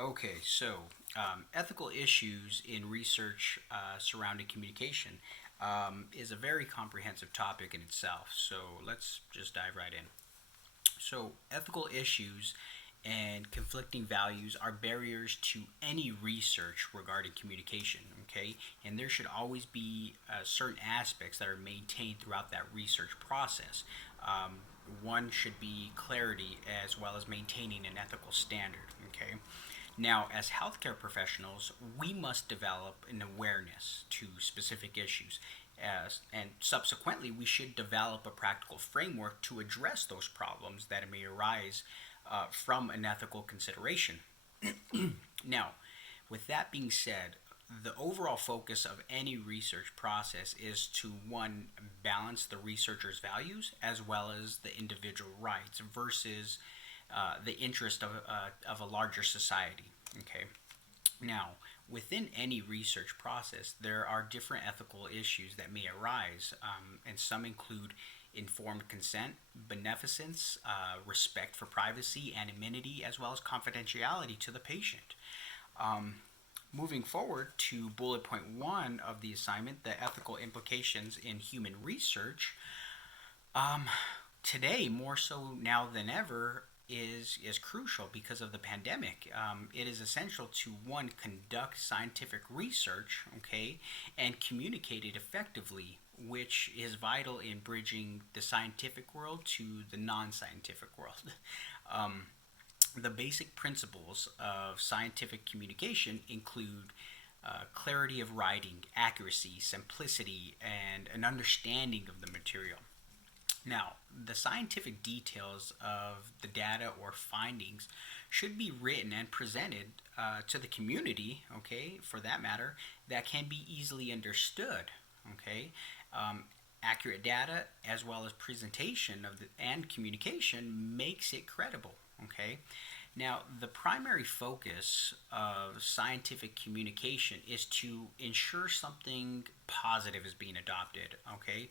Okay, so ethical issues in research surrounding communication is a very comprehensive topic in itself. So let's just dive right in. So, ethical issues and conflicting values are barriers to any research regarding communication, okay? And there should always be certain aspects that are maintained throughout that research process. Um, One should be clarity as well as maintaining an ethical standard, okay? Now, as healthcare professionals, we must develop an awareness to specific issues. And subsequently, we should develop a practical framework to address those problems that may arise from an ethical consideration. Now, with that being said, the overall focus of any research process is to one, balance the researcher's values as well as the individual rights versus the interest of a larger society. Okay. Now, within any research process, there are different ethical issues that may arise, and some include informed consent, beneficence, respect for privacy, anonymity, as well as confidentiality to the patient. Um, Moving forward to bullet point one of the assignment, the ethical implications in human research. Um, Today, more so now than ever, is crucial because of the pandemic. It is essential to one, conduct scientific research, okay, and communicate it effectively, which is vital in bridging the scientific world to the non-scientific world. Um, the basic principles of scientific communication include clarity of writing, accuracy, simplicity, and an understanding of the material. Now, the scientific details of the data or findings should be written and presented to the community, okay, for that matter, that can be easily understood, okay. Um, Accurate data as well as presentation of the and communication makes it credible, okay. Now, the primary focus of scientific communication is to ensure something positive is being adopted. Okay,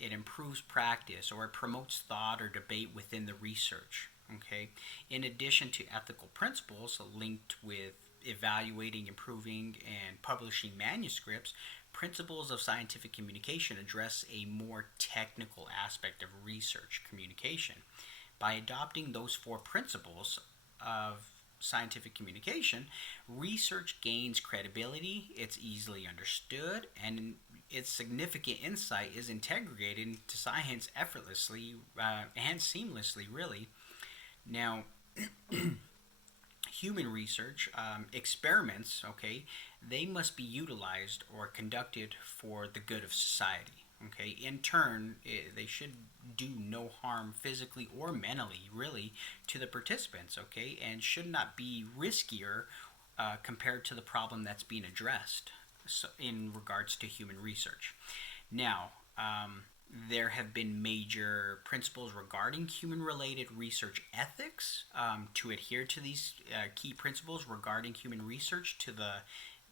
it improves practice or it promotes thought or debate within the research. Okay, in addition to ethical principles linked with evaluating, improving, and publishing manuscripts, principles of scientific communication address a more technical aspect of research communication. By adopting those four principles of scientific communication, research gains credibility, it's easily understood, and its significant insight is integrated into science effortlessly and seamlessly, really. Now, human research experiments, okay, they must be utilized or conducted for the good of society. Okay, in turn, they should do no harm physically or mentally, really, to the participants. Okay, and should not be riskier compared to the problem that's being addressed, so in regards to human research. Now, there have been major principles regarding human related research ethics. To adhere to these key principles regarding human research to the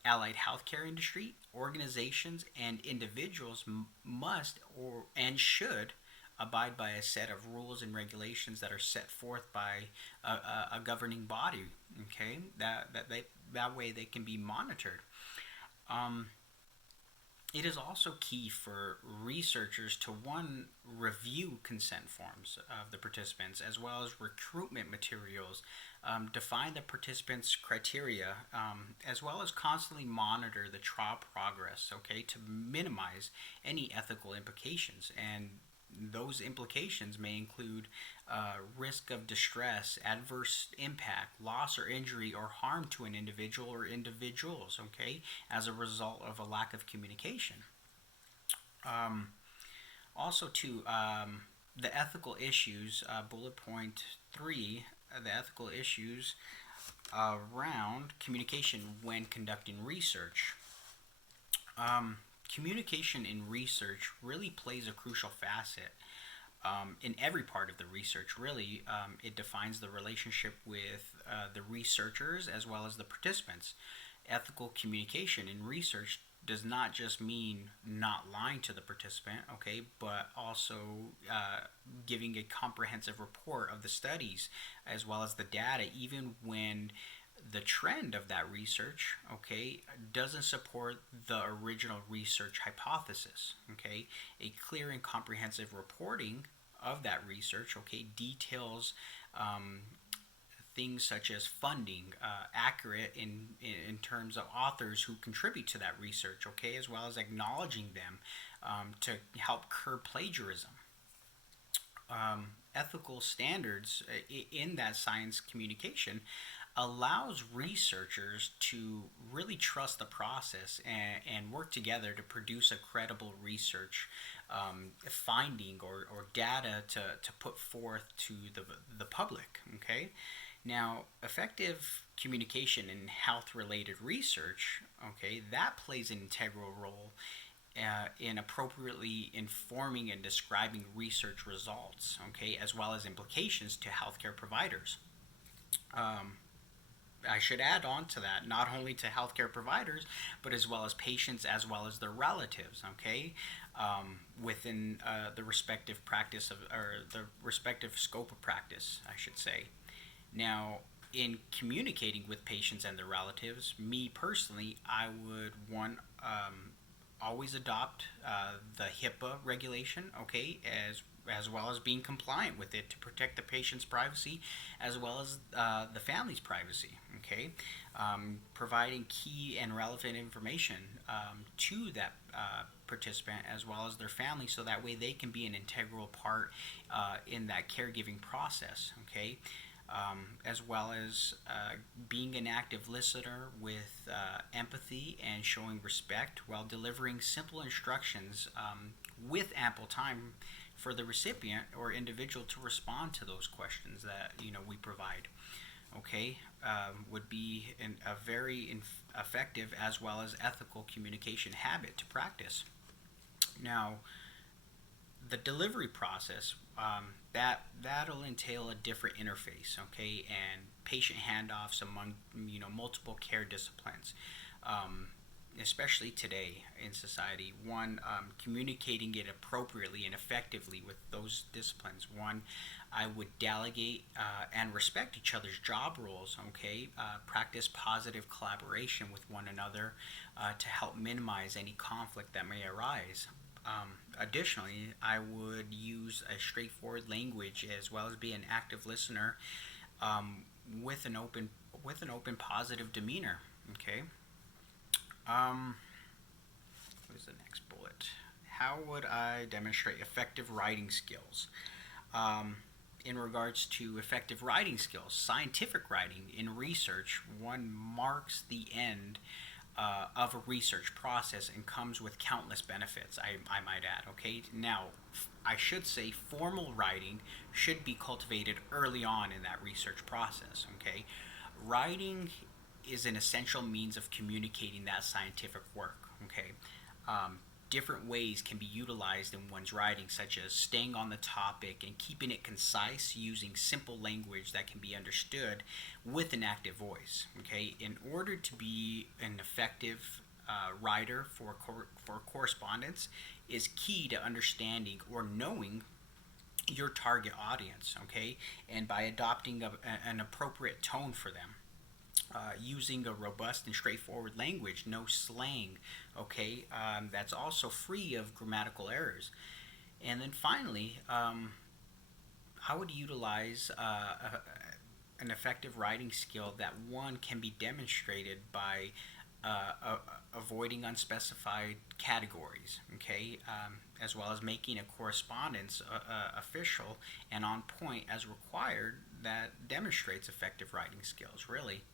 allied healthcare industry, organizations and individuals must or and should abide by a set of rules and regulations that are set forth by a governing body. Okay, that way they can be monitored. Um, it is also key for researchers to one, review consent forms of the participants as well as recruitment materials, define the participants' criteria, as well as constantly monitor the trial progress, okay, to minimize any ethical implications. And those implications may include risk of distress, adverse impact, loss or injury or harm to an individual or individuals, okay, as a result of a lack of communication. Um, Also, to the ethical issues, bullet point three, the ethical issues around communication when conducting research. Communication in research really plays a crucial facet in every part of the research. Really, it defines the relationship with the researchers as well as the participants. Ethical communication in research does not just mean not lying to the participant, okay, but also giving a comprehensive report of the studies as well as the data, even when the trend of that research, okay, doesn't support the original research hypothesis, okay. A clear and comprehensive reporting of that research, okay, details um, things such as funding, accurate in terms of authors who contribute to that research, okay, as well as acknowledging them to help curb plagiarism. Ethical standards in that science communication allows researchers to really trust the process and work together to produce a credible research finding or data to put forth to the public. Okay, now effective communication in health related research, okay, that plays an integral role in appropriately informing and describing research results, okay, as well as implications to healthcare providers. Um, I should add on to that, not only to healthcare providers, but as well as patients, as well as their relatives, okay, within the respective practice of, or the respective scope of practice, I should say. Now, in communicating with patients and their relatives, me personally, I would always adopt the HIPAA regulation, okay, as well as being compliant with it to protect the patient's privacy as well as the family's privacy, okay, providing key and relevant information to that participant as well as their family so that way they can be an integral part in that caregiving process, okay. As well as being an active listener with empathy and showing respect while delivering simple instructions with ample time for the recipient or individual to respond to those questions that we provide. Okay, would be a very effective as well as ethical communication habit to practice. Now, the delivery process that'll entail a different interface, okay, and patient handoffs among multiple care disciplines, um, especially today in society. One, communicating it appropriately and effectively with those disciplines. One, I would delegate and respect each other's job roles, okay, practice positive collaboration with one another to help minimize any conflict that may arise. Additionally, I would use a straightforward language as well as be an active listener um, with an open positive demeanor. Okay. Um, what is the next bullet? How would I demonstrate effective writing skills? Um, in regards to effective writing skills, scientific writing in research, one marks the end of a research process and comes with countless benefits, I might add. Okay, now I should say formal writing should be cultivated early on in that research process. Okay, writing is an essential means of communicating that scientific work. Okay, different ways can be utilized in one's writing, such as staying on the topic and keeping it concise using simple language that can be understood with an active voice. Okay, in order to be an effective writer for correspondence, is key to understanding or knowing your target audience. Okay, and by adopting an appropriate tone for them, using a robust and straightforward language, no slang, okay, that's also free of grammatical errors. And then finally, I would utilize an effective writing skill that one can be demonstrated by avoiding unspecified categories, okay, as well as making a correspondence official and on point as required that demonstrates effective writing skills, really.